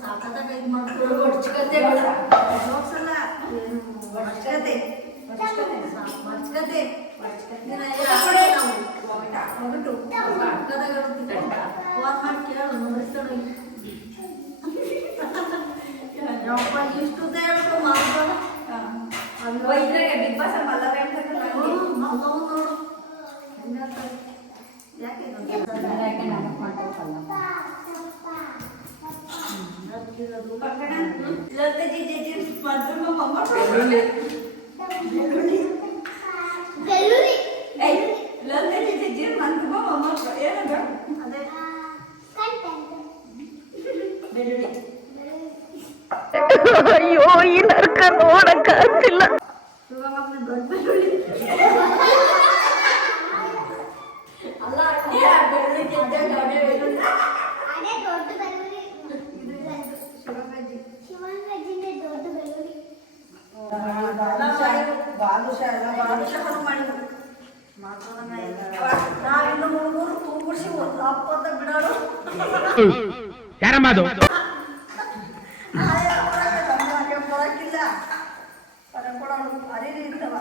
ಸಾಕಾದಾಗ ಇದು ಮಾಡ್ಕೊಳ್ಳೋ ಹೊಡ್ಚ್ಕತೆ ಜೋಕ್ಸಲ್ಲ ಹೊಡ್ಚ್ಕತೆ ಹೊಡ್ಚ್ಕತೆ ಹೊರಟು ಅಕ್ಕದಾಗ ಫೋನ್ ಮಾಡಿ ಕೇಳು ನೋಡಿಸ್ತಾಳೆ ಯಪ್ಪ ಇಷ್ಟು ಹೇಳ್ಬಿಟ್ಟು ಮಾಡ್ತಾಳ ಇದ್ರಾಗೆ ಬಿಗ್ ಬಾಸ್ ಅಲ್ಲಿ ಮಲ್ಲ ನೋಡು ಯಾಕೆ ನಮಗ್ ಮಾಡ್ಕೊಳ್ತಲ್ಲ ಪಕ್ಕಣ ಲತಾಜಿ ಜಿ ಮಾತ್ರ ಮಮ್ಮ ಲತಾಜಿ ಜಿ ಮಂತ್ರ ಮಮ್ಮ ಏನದ ಅದೇ ಅಯ್ಯೋ ಈ ನರ್ಕ ನೋಡಕ್ಕಾಗ್ತಿಲ್ಲ. ದೊಡ್ಡ ಬೆಳ್ಳುಳ್ಳಿ ಅಲ್ಲ ಬೆಳ್ಳುಳ್ಳಿ ನಾವಿನ್ನು ಮೂರು ತೂಗುಡ್ಸಿ ಅಪ್ಪತ್ತ ಬಿಡೋರು ಯಾರಮ್ಮದು ಕೊಡಕ್ಕಿಲ್ಲ ಅದೇ ಇರ್ತವ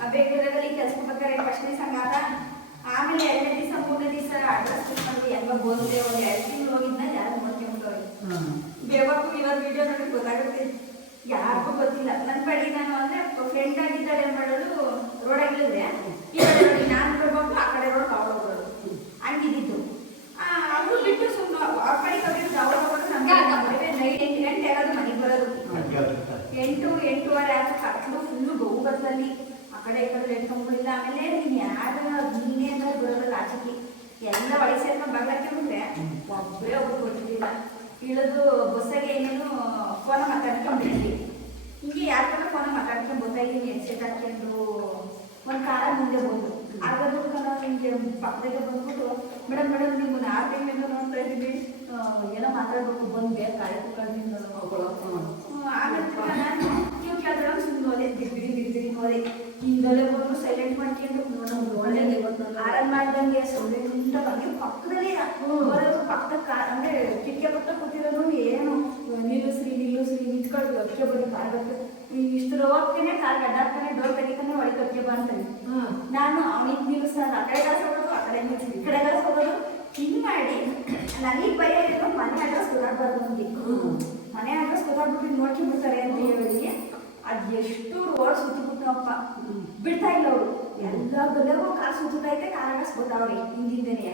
ಆ ಬೇಕರಲ್ಲಿ ಕೆಲಸ ಬೇಕಾದ್ರೆ ಫಸ್ಟ್ನೇ ಸಂಗಾತ ಆಮೇಲೆ 2ನೇ ದಿವಸ 3ನೇ ದಿವಸ ಅಡ್ರೆಸ್ ಬಂದು ಎಲ್ಲ ಬೋಲ್ದೆ ಒಂದು 2 ತಿಂಗಳು ಹೋಗಿದ್ನ ಯಾರು ನೋಡ್ಕೊಂಡ್ರೆ ಬೇವಕ್ಕೂ ಇವತ್ತು ವಿಡಿಯೋ ನೋಡಿ ಗೊತ್ತಾಗುತ್ತೆ ಯಾರಿಗೂ ಗೊತ್ತಿಲ್ಲ ನನ್ನ ಬಳಿ ನಾನು ಅಂದ್ರೆ ಫ್ರೆಂಡ್ ಆಗಿದ್ದಾಳೆ ಏನು ಮಾಡೋದು ರೋಡಾಗಿದ್ರೆ ಈ ಕಡೆ ನೋಡಿ ನಾನು ಬರ್ಬೇಕು ಆ ಕಡೆ ರೋಡ್ ಅವ್ರು ಹೋಗೋದು ಹಂಗಿದ್ದು ಅವರು ಬಿಟ್ಟು ಸುಮ್ಮನೆ ಆ ಕಡೆ ಕಡೆ ಅವ್ರು ಹೋಗೋದು ನಮಗೆ ನೈಟ್ 8 ಗಂಟೆ ಆಗೋದು ಮನೆಗೆ ಬರೋದು 8-8:15 ಆದ್ರೆ ಕಟ್ಲು ಫುಲ್ಲು ಬಹು ಬತ್ತಲ್ಲಿ ಆ ಕಡೆ ಈ ಕಡೆ ಎಟ್ಕೊಂಡ್ಬಿಡಿಲ್ಲ ಆಮೇಲೆ ನೀನು ಯಾರು ನೀನೇ ಅಂದ್ರೆ ಬರೋದಲ್ಲ ಆಚೆಗೆ ಎಲ್ಲ ಒಳಗೆ ಸೇರ್ಕೊಂಡು ಬಾಗ್ಲಾಕಿ ಬಿಟ್ರೆ ಒಬ್ಬರೇ ಒಬ್ರು ಗೊತ್ತಿರಲಿಲ್ಲ ಇಳಿದು ಬಸ್ಸಾಗೆ ಏನೇನು ಫೋನ ಮಾತಾಡ್ಕೊಂಡಿದ್ವಿ ಹಿಂಗೆ ಯಾರ ಕಡೆ ಫೋನ ಮಾತಾಡ್ಕೊಂಡು ಗೊತ್ತಾಗಿ ಹೆಡ್ಸೆಟ್ ಹಾಕ್ಕೊಂಡು ಒಂದು ಕಾರ ಮುಂದೆ ಬಂದು ಆಗಾದ್ರೂ ಹಿಂಗೆ ಪಕ್ಕದಾಗೆ ಬಂದ್ಬಿಟ್ಟು ಮೇಡಮ್ ನಿಮ್ಮನ್ನ 6 ತಿಂಗಳಿಂದ ನೋಡ್ತಾ ಇದ್ದೀವಿ ಏನೋ ಮಾತಾಡ್ಬೇಕು ಬಂದೆ ಕಾಯಿ ಕುಕ್ಕರ್ನಿಂದ ನಾನು ನೀವು ಕೇಳಿದ್ರೆ ಸುಮ್ಮನೆ ಹೋದೆ ಬಿಡಿ ಹೋದೆ ಹಿಂದಲ್ಲೇ ಬಂದು ಸೈಲೆಂಟ್ ಮಾಡ್ಕೊಂಡು ನೋಡಿದಂಗೆ ಆರಾಮ್ ಮಾಡ್ದಂಗೆ ಸೈಲೆಂಟ್ ಹಂಗೆ ಪಕ್ಕದಲ್ಲಿ ಬರೋದು ಪಕ್ಕದ ಕಾರ್ ಅಂದರೆ ಕಿಟಕಿ ಪಕ್ಕ ಕೂತಿರೋದು ಏನು ನಿಲ್ಲಿಸ್ರಿ ನಿಂತ್ಕೊಂಡು ಅದಕ್ಕೆ ಬಂದು ಕಾರ್ ಬರ್ತದೆ ಇಷ್ಟು ರೋಗ್ತೇನೆ ಕಾರ್ ಗಡ್ಡಾಡ್ತಾನೆ ಡೋರ್ ತೆಗಿತಾನೆ ಒಳಗೆ ಅದಕ್ಕೆ ಬರ್ತಾನೆ ನಾನು ಅವನಿಗೆ ನಿಲ್ಲಿಸ್ತಾನೆ ಆ ಕಡೆ ಹೋಗೋದು ಆ ಕಡೆ ನಿಲ್ಲಿಸ್ತೀನಿ ಈ ಕಡೆ ಹೋಗೋದು ಹಿಂಗೆ ಮಾಡಿ ನನಗೆ ಭಯ ಇರೋ ಮನೆ ಅಡ್ರೆಸ್ ಗೊತ್ತಾಗ್ಬಾರ್ದು ನಮಗೆ ಮನೆ ಅಡ್ರೆಸ್ ಗೊತ್ತಾಗ್ಬಿಟ್ಟು ನೋಡ್ಕೊಂಡ್ಬಿಡ್ತಾರೆ ಅಂತ ಹೇಳಿ ಅದು ಎಷ್ಟು ರೋಡ್ ಸುತ್ತಿಬಿಟ್ಟವಪ್ಪ ಬಿಡ್ತಾ ಇಲ್ಲ ಅವರು ಎಲ್ಲ ಗಲೆಗೂ ಕಾರ್ ಸುತ್ತೈತೆ ಕಾರ್ ಅಡ್ರೆಸ್ ಗೊತ್ತಾವ್ರಿ ಹಿಂದಿಂದೇನೆ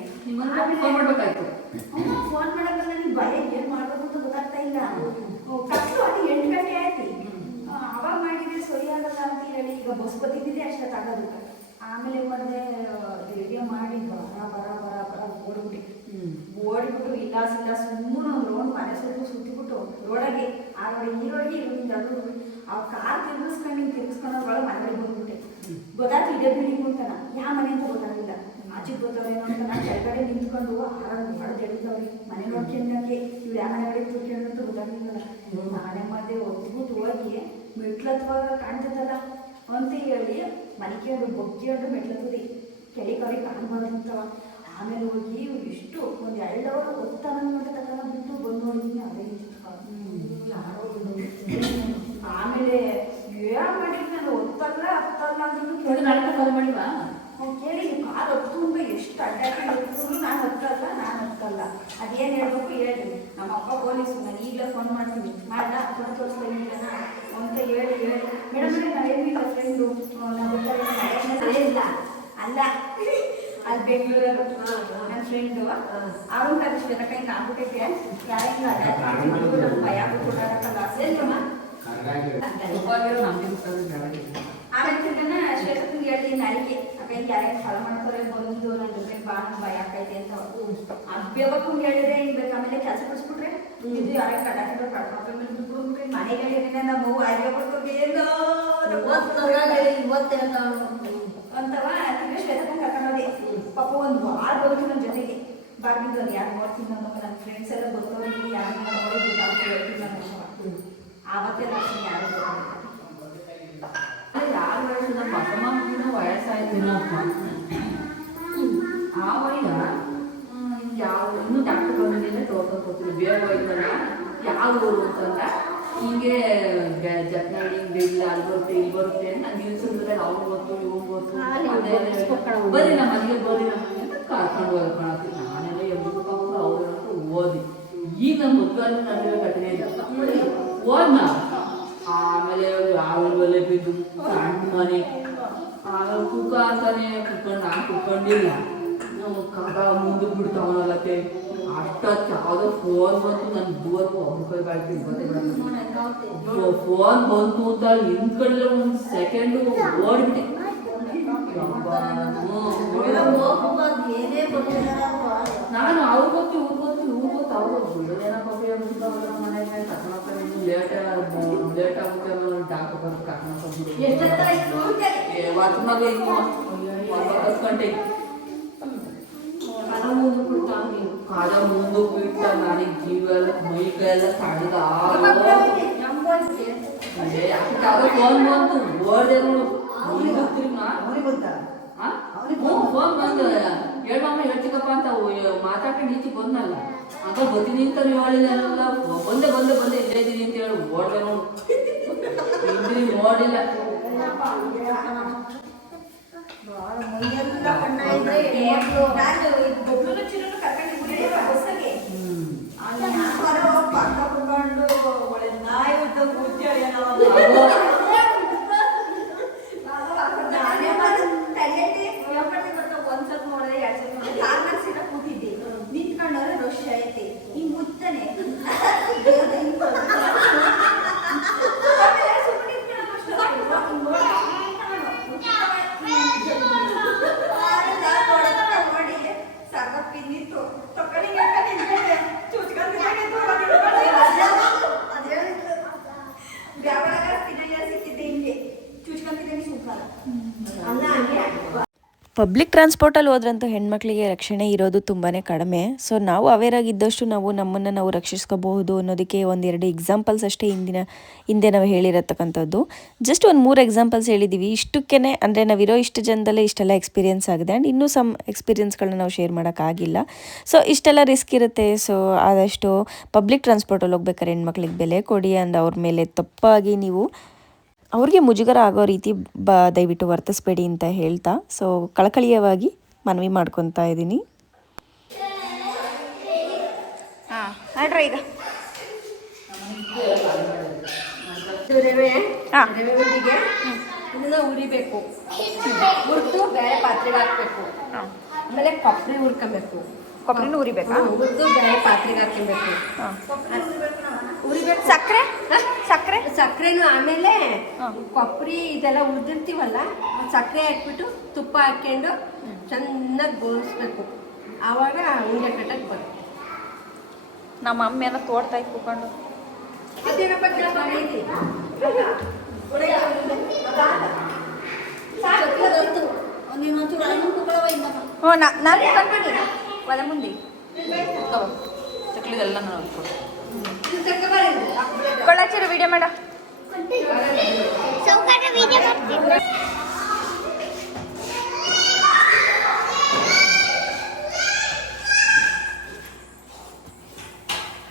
ಫೋನ್ ಮಾಡಕ್ಕೆ ನನಗೆ ಭಯ ಏನು ಮಾಡಬೇಕು ಅಂತ ಗೊತ್ತಾಗ್ತಾ ಇಲ್ಲ ಕಟ್ಲು ಅದು 8 ಗಂಟೆ ಆಯ್ತು ಅವಾಗ ಮಾಡಿದ್ರೆ ಸರಿ ಆಗಲ್ಲ ಅಂತ ಹೇಳಿ ಈಗ ಬಸ್ ಬತ್ತಿದ್ದಿದೆ ಅಷ್ಟೊತ್ತಾಗೋದಕ್ಕೆ ಆಮೇಲೆ ಬಂದೆ ಧೈರ್ಯ ಮಾಡಿ ಬರ ಓಡಿಬಿಟ್ಟು ಇಲ್ಲ ಸುಮ್ಮನೆ ಒಂದು ರೋಡ್ ಮನೆ ಸ್ವಲ್ಪ ಸುತ್ತಿಬಿಟ್ಟು ರೋಡಾಗೆ ಆ ರೋಡ್ ಈ ರೋಡ್ಗೆ ಇರೋದ್ರಿಂದ ಅದು ಆ ಕಾರ್ ತಿರ್ಗಿಸ್ಕೊಂಡೋದ್ರೊಳಗೆ ಮನೆಗೆ ಬಂದ್ಬಿಟ್ಟೆ ಗೊತ್ತಾಯ್ತು ಇದೇ ಬಿಲ್ಡಿಂಗ್ ಅಂತಾನ ಯಾವ ಮನೆ ಅಂತ ಗೊತ್ತಾಗಿಲ್ಲ ಆಚೆಗೆ ಗೊತ್ತವ್ರೇನೋ ಅಂತ ನಾನು ಕೆಳಗಡೆ ನಿಂತ್ಕೊಂಡು ಹೊಡೆದು ಎಳಿತವ್ರಿ ಮನೆ ನೋಡ್ಕೊಂಡಂಗೆ ಇವ್ರು ಯಾವ ಮನೆ ಕಡೆ ಕೂತ್ಕೊಂಡಂತ ಗೊತ್ತಾಗಿಲ್ಲ ನಾನೇ ಮಾಡಿದೆ ಹೊತ್ಬಿಟ್ಟು ಹೋಗಿ ಮೆಟ್ಲತ್ವಾಗ ಕಾಣ್ತದಲ್ಲ ಅಂತ ಹೇಳಿ ಮನೆಕೊಂಡು ಬೊಕ್ಕಿಕೊಂಡು ಮೆಟ್ಲತ್ತದಿ ಕೆಳಗೆ ಕಾಣ್ಬಾರ್ದಂತವ ಆಮೇಲೆ ಹೋಗಿ ಇಷ್ಟು ಒಂದು 2 ಅವರ್ ಹೊತ್ತಾನ ತಗೊಂಡು ಬಿಟ್ಟು ಬಂದು ನೋಡಿದ್ದೀನಿ ಅದೇ ಯಾರೋ ಆಮೇಲೆ ಏನು ಮಾಡಿದ್ವಿ ನಾನು ಹೊತ್ತಲ್ಲ ಅಂದ್ರೂ ಕೇಳಿ ಕಾಲ್ ಮಾಡಿವಾ ಕೇಳಿ ಕಾಲು ಹೊತ್ತು ಎಷ್ಟು ಅಡ್ಡಾಡಿ ಹೊತ್ತು ನಾನು ಹತ್ತಲ್ಲ ಅದೇನು ಹೇಳ್ಬೇಕು ಹೇಳಿ ನಮ್ಮ ಅಪ್ಪ ಪೊಲೀಸು ನಾನು ಈಗಲೇ ಫೋನ್ ಮಾಡ್ತೀನಿ ಮಾಡ್ದ ಫೋಟೋ ತೋರಿಸ್ತಾ ಇದ್ದೀನ ಅಂತ ಹೇಳಿ ಮೇಡಮ್ ನಾವೇನಿಲ್ಲ ಫ್ರೆಂಡು ನಾವು ಗೊತ್ತಾಗ ಇಲ್ಲ ಅಲ್ಲ ಅಲ್ಲಿ ಬೆಂಗಳೂರು ನನ್ನ ಫ್ರೆಂಡು ಅವನು ಕರೆ ಶ್ವೇತಕ್ಕ ಹಿಂಗೆ ಆಗ್ಬಿಟ್ಟೈತೆ ಯಾರಿಂದ ನಮ್ಗೆ ಭಯ ಆಗ್ಬಿಟ್ಟು ಆಮೇಲೆ ತಿರ್ಗನ ಶ್ವೇತಕ್ಕಂಗೆ ಹೇಳ್ತೀನಿ ನಾಳೆಗೆ ಅಕ್ಕ ಹಿಂಗೆ ಯಾರ್ಯಾರು ಫಲ ಮಾಡ್ತಾರೆ ಬಂದು ನನ್ನ ಜೊತೆ ಬಾ ನಂಗೆ ಭಯ ಆಗ್ತೈತೆ ಅಂತ ಅಭ್ಯವಕ್ಕಂಗೆ ಹೇಳಿದ್ರೆ ಹಿಂಗೆ ಬೇಕು ಆಮೇಲೆ ಕೆಲಸ ಬಿಡಿಸ್ಬಿಟ್ರೆ ಇದು ಯಾರ್ಯಾರು ಕಟ್ಟಾಕಿದ್ರು ಕಟ್ಟಾಕ ಮೇಲೆ ಬಿಟ್ಬಿಟ್ಬಿಟ್ರೆ ಮನೆಗೆ ಹೇಳಿದ್ರೆ ನಮ್ಮ ಮಗು ಆಯ್ಕೆ ಕೊಡ್ಬೇಕು ಏನೋ ಇವತ್ತೇ ಅಂತವ ತಿರ್ಗ ಶ್ವೇತಕ್ಕಂಗೆ ಕರ್ಕೊಂಡೋದೆ ಪಾಪ ಒಂದು ವಾರ ಬಂತು ನನ್ನ ಜೊತೆಗೆ ಬಾರ್ಬಿದ್ದು ಅದು ಯಾರು ನೋಡ್ತೀನಿ ನಮ್ಮ ನನ್ನ ಫ್ರೆಂಡ್ಸ್ ಎಲ್ಲ ಗೊತ್ತವ್ರಿಗೆ ಯಾರು ನೋಡಿ ಹೇಳ್ತೀನಿ ನನ್ನ ಆವತ್ತೇ ಲಕ್ಷ್ಮಿ ಯಾರು ಯಾರು ವಯಸ್ಸು ಪಕ್ಕಮ್ಮ ವಯಸ್ಸಾಯ್ತು ಆ ವಯ್ಯ ಯಾವ ಇನ್ನೂ ಡಾಕ್ಟರ್ ಬಂದಿಲ್ಲ ಅಂತ ಗೊತ್ತಿಲ್ಲ, ಬೇರೆ ಹೋಯ್ತಲ್ಲ ಯಾವ ಊರು ಅಂತಂದ್ರೆ ಹಿಂಗೆ ಜತ್ನಳ್ಳಿ ಹಿಂಗೆ ಇಲ್ಲ ಅಲ್ಲಿ ಬರುತ್ತೆ ಇಲ್ಲಿ ಬರುತ್ತೆ ಅಂತ ನ್ಯೂಸ್ ಅಂದ್ರೆ ಅವ್ರು ಗೊತ್ತು ಇವ್ರು ಗೊತ್ತು ಬರೀ ನಮ್ಮ ಮನೆಗೆ ಬರೀ ನಮ್ಮ ಮನೆ ಅಂತ ಕರ್ಕೊಂಡು ಹೋಗಿ ಕಾಣತ್ತೀನಿ. ನಾನೆಲ್ಲ ಎಬ್ಬರು ಅವ್ರ ಓದಿ ಈಗ ನಮ್ಮ ಮಕ್ಕಳು ನನಗೆ ಘಟನೆ ಇಲ್ಲ ಓದ್ನ. ಆಮೇಲೆ ಯಾವ ಬೆಲೆ ಬಿದ್ದು ಸಣ್ಣ ಮನೆ, ಆಮೇಲೆ ಕುಕ್ಕ ಅಂತಾನೆ ಕುತ್ಕೊಂಡು ನಾನು ಕುತ್ಕೊಂಡಿಲ್ಲ, ಕದ ಮುಂದಕ್ಕೆ ಬಿಡ್ತಾವನಲ್ಲತ್ತೆ. ಅಷ್ಟೊತ್ತು ಯಾವುದೋ ಫೋನ್ ಬಂತು, ನನ್ನ ದೂರಕ್ಕೂ ಅವ್ರ ಕೈ ಕಾಯ್ತೀನಿ ಫೋನ್ ಬಂತು ಅಂತ ಹಿಂದ್ಕಡೆ ಒಂದು ಸೆಕೆಂಡು ಓಡ್ಬಿಟ್ಟೆ. ನಾನು ಅವ್ರು ಗೊತ್ತು ಇವ್ರು ಗೊತ್ತು ಇವ್ರು ಗೊತ್ತು ಅವ್ರು ಏನಪ್ಪ ಮನೆಗೆ ಕರ್ಕೊಂಡೋಗ್ತಾರೆ, ಇನ್ನು ಲೇಟ್ ಆಗುತ್ತೆ ಡಾಕ್ಟರ್ ಬಂದು ಕರ್ಕೊಂಡೋಗ್ಬಿಟ್ಟು ವಾಚ್ನಾಗ ಇನ್ನು 9 ಗಂಟೆ ಕಾಲ ಮುಂದೆ ಬಿಟ್ಟ ನನಗೆ ಜೀವ ಎಲ್ಲ ಮೈ ಕೈಯೆಲ್ಲ ತಡೆದ ಯಾವುದೋ ಫೋನ್ ಬಂತು ಓಡ್ದೆ ಫೋನ್ ಬಂದು ಹೇಳ್ಬಮ್ಮ ಹೇಳ್ತಿಕಪ್ಪ ಅಂತ ಮಾತಾಡ್ಕೊಂಡು ಈಚೆ ಬಂದಲ್ಲ ಆಗ ಬರ್ತೀನಿ ಅಂತ ಹೇಳಿಲ್ಲ, ಬಂದೆ ಇಲ್ಲೇ ಇದ್ದೀನಿ ಅಂತ ಹೇಳಿ ಓಡ್ದೆ ನೋಡು. ನೋಡಿಲ್ಲ ಕೂತಿದ್ದೆ ನಿಂತ್ಕೊಂಡವ್ರೆ ರಶ್ ಐತೆ ಹಿಂಗ್ ಮುತ್ತಾನೆ ಪಬ್ಲಿಕ್ ಟ್ರಾನ್ಸ್ಪೋರ್ಟಲ್ಲಿ ಹೋದ್ರಂತೂ ಹೆಣ್ಮಕ್ಳಿಗೆ ರಕ್ಷಣೆ ಇರೋದು ತುಂಬಾ ಕಡಿಮೆ. ಸೊ ನಾವು ಅವೇರ್ ಆಗಿದ್ದಷ್ಟು ನಮ್ಮನ್ನು ನಾವು ರಕ್ಷಿಸ್ಕೋಬಹುದು ಅನ್ನೋದಕ್ಕೆ 1-2 ಎಕ್ಸಾಂಪಲ್ಸ್ ಅಷ್ಟೇ ಹಿಂದೆ ನಾವು ಹೇಳಿರತಕ್ಕಂಥದ್ದು. ಜಸ್ಟ್ ಒಂದು 3 ಎಕ್ಸಾಂಪಲ್ಸ್ ಹೇಳಿದ್ದೀವಿ. ಇಷ್ಟಕ್ಕೇ ಅಂದರೆ ನಾವಿರೋ ಇಷ್ಟು ಜನದಲ್ಲೇ ಇಷ್ಟೆಲ್ಲ ಎಕ್ಸ್ಪೀರಿಯೆನ್ಸ್ ಆಗಿದೆ ಆ್ಯಂಡ್ ಇನ್ನೂ ಸಮ್ ಎಕ್ಸ್ಪೀರಿಯೆನ್ಸ್ಗಳನ್ನ ನಾವು ಶೇರ್ ಮಾಡೋಕ್ಕಾಗಿಲ್ಲ. ಸೊ ಇಷ್ಟೆಲ್ಲ ರಿಸ್ಕ್ ಇರುತ್ತೆ. ಸೊ ಆದಷ್ಟು ಪಬ್ಲಿಕ್ ಟ್ರಾನ್ಸ್ಪೋರ್ಟಲ್ಲಿ ಹೋಗ್ಬೇಕಾದ್ರೆ ಹೆಣ್ಮಕ್ಳಿಗೆ ಬೆಲೆ ಕೊಡಿ ಆ್ಯಂಡ್ ಅವ್ರ ಮೇಲೆ ತಪ್ಪಾಗಿ ನೀವು ಅವ್ರಿಗೆ ಮುಜುಗರ ಆಗೋ ರೀತಿ ದಯವಿಟ್ಟು ವರ್ತಿಸ್ಬೇಡಿ ಅಂತ ಹೇಳ್ತಾ ಸೊ ಕಳಕಳಿಯವಾಗಿ ಮನವಿ ಮಾಡ್ಕೊತಾ ಇದ್ದೀನಿ. ಈಗ ಇದನ್ನ ಉರಿಬೇಕು, ಹುರಿದು ಬೇರೆ ಪಾತ್ರೆಗೆ ಹಾಕ್ಬೇಕು. ಆಮೇಲೆ ಕೊಬ್ಬರಿ ಹುರ್ಕೊಬೇಕು, ಕೊಬ್ಬರಿನೂ ಉರಿಬೇಕಾ? ಹುರಿದು ಬೇರೆ ಪಾತ್ರೆಗೆ ಹಾಕ್ಕೊಬೇಕು. ಉರಿಬೇಕು ಸಕ್ಕರೆನು. ಆಮೇಲೆ ಕೊಬ್ಬರಿ ಇದೆಲ್ಲ ಹುರಿದಿರ್ತೀವಲ್ಲ ಸಕ್ಕರೆ ಹಾಕ್ಬಿಟ್ಟು ತುಪ್ಪ ಹಾಕ್ಕೊಂಡು ಚೆನ್ನಾಗಿ ಗೋಲಿಸ್ಬೇಕು. ಆವಾಗ ಉಂಡೆ ಕಟ್ಟಕ್ಕೆ ಬರುತ್ತೆ. ನಮ್ಮ ಅಮ್ಮ ಏನೋ ತೋಡ್ತಾ ಇತ್ತು ಕೂತ್ಕೊಂಡು. ಅದೇನಪ್ಪ ಕೇಳ್ಕೊಂಡೈತಿ ಹ್ಞೂ ನಾನು ಕನ್ಬೇಡಿ ಒಲೆ ಮುಂದೆ ಚಕ್ಲಿದೆಲ್ಲ ನಾನು ಕೊಳ್ಳಾಚಿರ ವಿಡಿಯೋ ಮಾಡ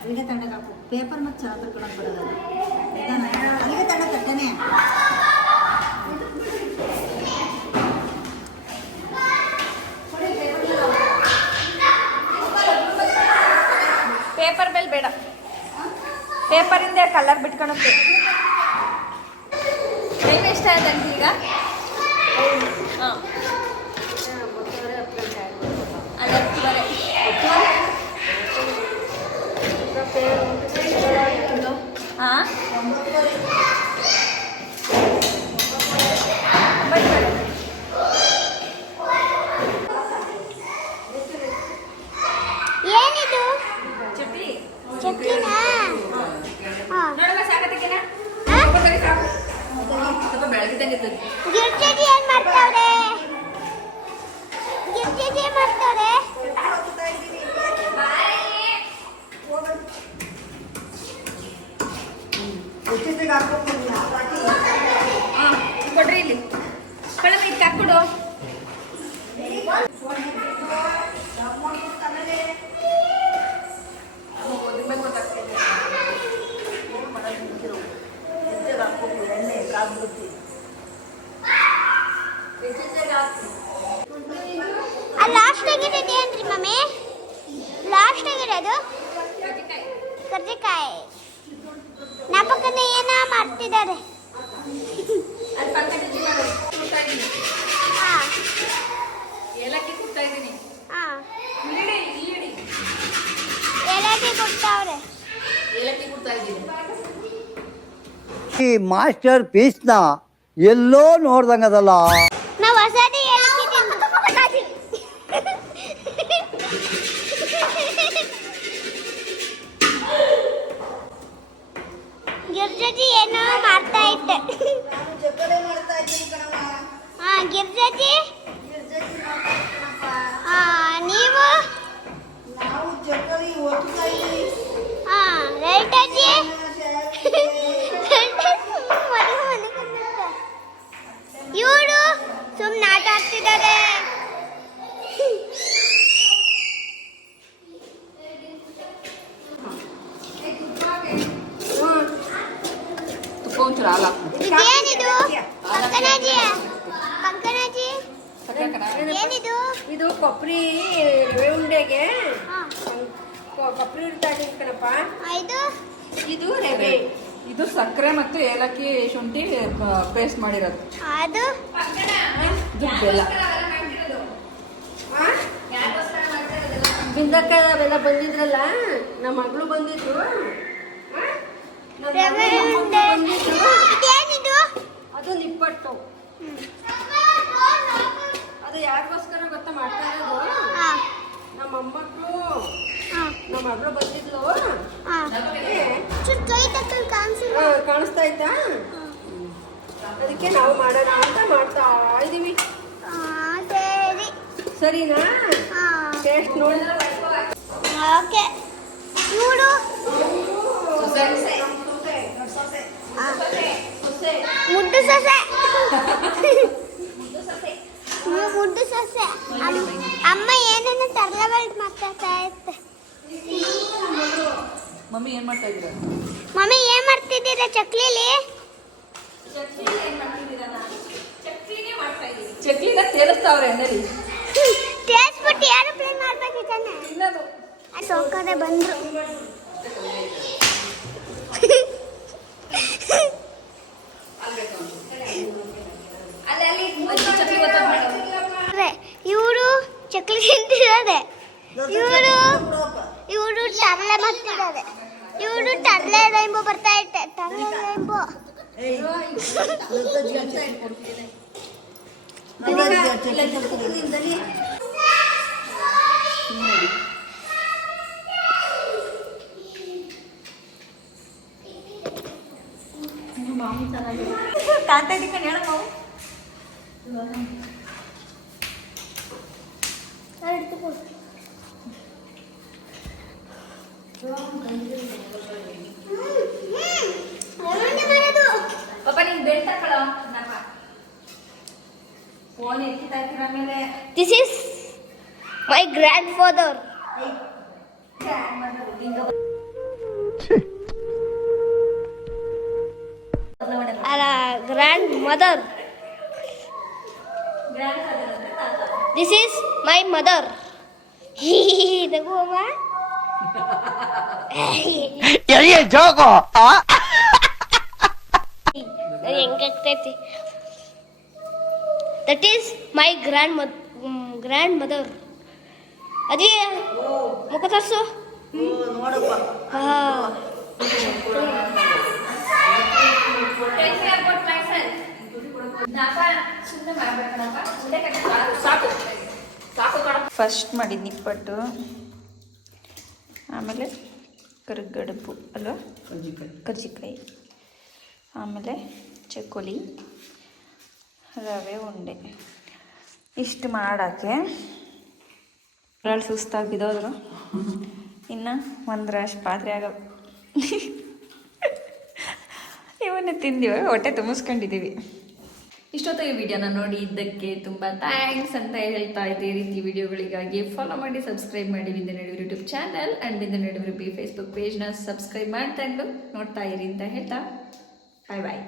ಅಲ್ಲಿಗೆ ತಂಡ ಹಾಕು ಪೇಪರ್ ಮತ್ತು ಚಾಪರ್ ಕೊಡೋಕೆ ಬರೋಲ್ಲ. ಅಲ್ಲಿಗೆ ತಂಡ ಕಟ್ಟನೆ ಪೇಪರ್ ಮೇಲೆ ಬೇಡ, ಪೇಪರಿಂದ ಕಲರ್ ಬಿಟ್ಕೊಳಕ್ಕೆ ಟೈಮ್ ಎಷ್ಟ ಆಯ್ತು ಈಗ? ಹಾಂ ಅದು 10:30. ಹಾಂ ಏನಿದು ಚಟ್ಲಿ ಚಟ್ಲಿನಾ? ನೋಡಮ್ಮ ಸಾಕತ್ತಿಗೆನ ಸ್ವಲ್ಪ ಬೆಳಗಿದ್ದಂಗೆ ಗಿರ್ಚಟಿ ಏನ್ ಮಾಡ್ತಾವ್ರೆ? ಗಿರ್ಚಟಿ ಏನ್ ಮಾಡ್ತಾವ್ರೆ? ಕೊಡ್ರಿ ಇಲ್ಲಿ ಕಳಮ ಇದು ಹಾಕ್ಬಿಡು. ಲಾಸ್ಟ್ ಆಗಿರೋದು ಏನ್ರಿ ಮಮ್ಮಿ? ಲಾಸ್ಟ್ ಆಗಿರೋದು ಕರ್ಜಿಕಾಯಿ. ನಾ ಪಕ್ಕದ ಏನೋ ಮಾಡ್ತಿದ್ದಾರೆ. ಏಲಕ್ಕಿ ಕೊಡ್ತಾ ಇದ್ದೀನಿ. ಏಲಕ್ಕಿ ಕೊಡ್ತಾವ್ರೆ. ಏಲಕ್ಕಿ ಕೊಡ್ತಾ ಇದ್ದೀನಿ. ಈ ಮಾಸ್ಟರ್ ಪೀಸ್ನ ಎಲ್ಲೋ ನೋಡ್ದಂಗದಲ್ಲ. ನಾವು ಹೊಸದೇ ಏಲಕ್ಕಿ ತಿಂದು ಗಿರ್ಜಿ ಏನೋ ಮಾಡ್ತಾ ಇದ್ದೆ. ಹಾ ಗಿರ್ಜಿ. ಹಾ ನೀವು? ಹಾ ರೈಟ್ ಅಜ್ಜಿ. ಇವರು ಸುಮ್ಮನೆ ಆಟ ಆಡ್ತಿದ್ದಾರೆ. ತುಪ್ಪ ಒಂಚೂರು ಹಾಲು ಹಾಕು. ಇದೇನಿದು? ಕಂಕನಾಜಿ ಏನಿದು? ಇದು ಕೊಬ್ಬರಿ ರವೆ ಉಂಡೆಗೆ ಹಾ. ಕೊಬ್ಬರಿ ಇರ್ತಾ ಕಣಪ್ಪ. ಇದು ಇದು ರವೆ, ಇದು ಸಕ್ಕರೆ ಮತ್ತು ಏಲಕ್ಕಿ ಶುಂಠಿ ಪೇಸ್ಟ್ ಮಾಡಿರೋದು. ಅದು ಇದು ಬೆಲ್ಲ. ಬಿಂದಕ್ಕ ಅವೆಲ್ಲ ಬಂದಿದ್ರಲ್ಲ, ನಮ್ಮ ಮಗಳು ಬಂದಿದ್ರು. ನಮ್ಮ ರವೆ ಮಗಳು ಉಂಡೆ. ಬಂದಿದ್ರು. ಇದೇನಿದು? ಅದು ನಿಪ್ಪಟ್ಟು. ಅದು ಯಾರಿಗೋಸ್ಕರ ಗೊತ್ತಾ ಮಾಡ್ತಾ ಇರೋದು? ಹಾ. ನಮ್ಮ ಮೊಮ್ಮಕ್ಕಳು, ಹಾ. ನಮ್ಮ ಮಗಳು ಬಂದಿದ್ಲು. ಹಾ. ಚೂರು ಕೈ ತಕ್ಕಲ್ ಕಾಣಿಸಿಲ್ಲ. ಕಾಣಿಸ್ತಾ ಇತ್ತಾ? ಅದಕ್ಕೆ ನಾವು ಮಾಡೋಣ ಅಂತ ಮಾಡ್ತಾ ಇದೀವಿ. ಸರಿ. ಸರಿನಾ? ಹಾ. ಟೇಸ್ಟ್ ನೋಡಿ. ಓಕೆ. ಇವರು ಮುದ್ದು ಸೊಸೆ. ಮುದ್ದು ಸೊಸೆ. ಅಮ್ಮ ಏನೇನೋ ತರಲಬಾರ್ದು ಮಾತಾಡ್ತಾ ಇರುತ್ತೆ. ಮಮ್ಮಿ ಏನ್ ಮಾಡ್ತಾ ಇದ್ದೀರಾ? ಮಮ್ಮಿ ಏನ್ ಮಾಡ್ತಿದ್ದೀರಾ ಚಕ್ಲಿಲಿ? ಚಕ್ಲಿನ ತೇಲಿಸ್ತಾವ್ರೆ ಎಣ್ಣೆಲಿ. ತೇಲ್ಸ್ಬಿಟ್ಟು ಏರೋಪ್ಲೇನ್ ಮಾಡ್ಬೇಕು ತಾನೆ. ಸೌಕರ್ಯ ಬಂದ್ರು. ಇವರು ಚಕ್ಲಿ ತಿಂತಿದ್ದಾರೆ. ಇವರು ತರಲೆ ಮಾಡ್ತಿದ್ದಾರೆ. ಇವರು ತರಲೆ ರೈಂಬೋ ಬರ್ತಾ ಇತ್ತೆ. ತರಲೆ ರೈಂಬೋ. ಕಾಣ್ತಾ ಇದ್ದೀಕ ಹೇಳ ನಾವು. ಪಾಪ ನೀನ್ ಬೆಳ್ತ ಕಳ ಫೋನ್ ಎತ್ತಿತಾ ಇರ್ತೀರ ಆಮೇಲೆ. This is my grandfather. Grandmother. This is my mother. Daguma. ಜೋಗೋ ಹೆಂಗಾಗ್ತೈತಿ. That is my grandmother. ಅದೇ ಮುಖ ತೋರ್ಸು. ಹಾ ಫಸ್ಟ್ ಮಾಡಿದ ನಿಪ್ಪಟ್ಟು, ಆಮೇಲೆ ಕರಿಗಡುಬು ಅಲ್ವಾ, ಕರ್ಜಿಕಾಯಿ, ಆಮೇಲೆ ಚಕ್ಕೋಲಿ, ರವೆ ಉಂಡೆ. ಇಷ್ಟು ಮಾಡೋಕ್ಕೆ ಎರಡು ಸುಸ್ತಾಗಿ ಬಿದ್ದೋದ್ರು. ಇನ್ನು ಒಂದು ರಾಶಿ ಪಾತ್ರೆ ಆಗ ಇವನ್ನೇ ತಿಂದಿವ, ಹೊಟ್ಟೆ ತುಂಬಿಸ್ಕೊಂಡಿದ್ದೀವಿ. ಇಷ್ಟೊತ್ತು ಈ ವಿಡಿಯೋನ ನೋಡಿ ಇದ್ದಕ್ಕೆ ತುಂಬ ಥ್ಯಾಂಕ್ಸ್ ಅಂತ ಹೇಳ್ತಾ ಇದ್ದೆ. ಈ ರೀತಿ ವಿಡಿಯೋಗಳಿಗಾಗಿ ಫಾಲೋ ಮಾಡಿ, ಸಬ್ಸ್ಕ್ರೈಬ್ ಮಾಡಿ ಬಿಂದು ನಡುವೆ ಯೂಟ್ಯೂಬ್ ಚಾನಲ್ ಆ್ಯಂಡ್ ಬಿಂದು ನಡುವೆ ಫೇಸ್ಬುಕ್ ಪೇಜ್ನ ಸಬ್ಸ್ಕ್ರೈಬ್ ಮಾಡ್ಕೊಂಡು ನೋಡ್ತಾ ಇರಿ ಅಂತ ಹೇಳ್ತಾ ಬಾಯ್ ಬಾಯ್.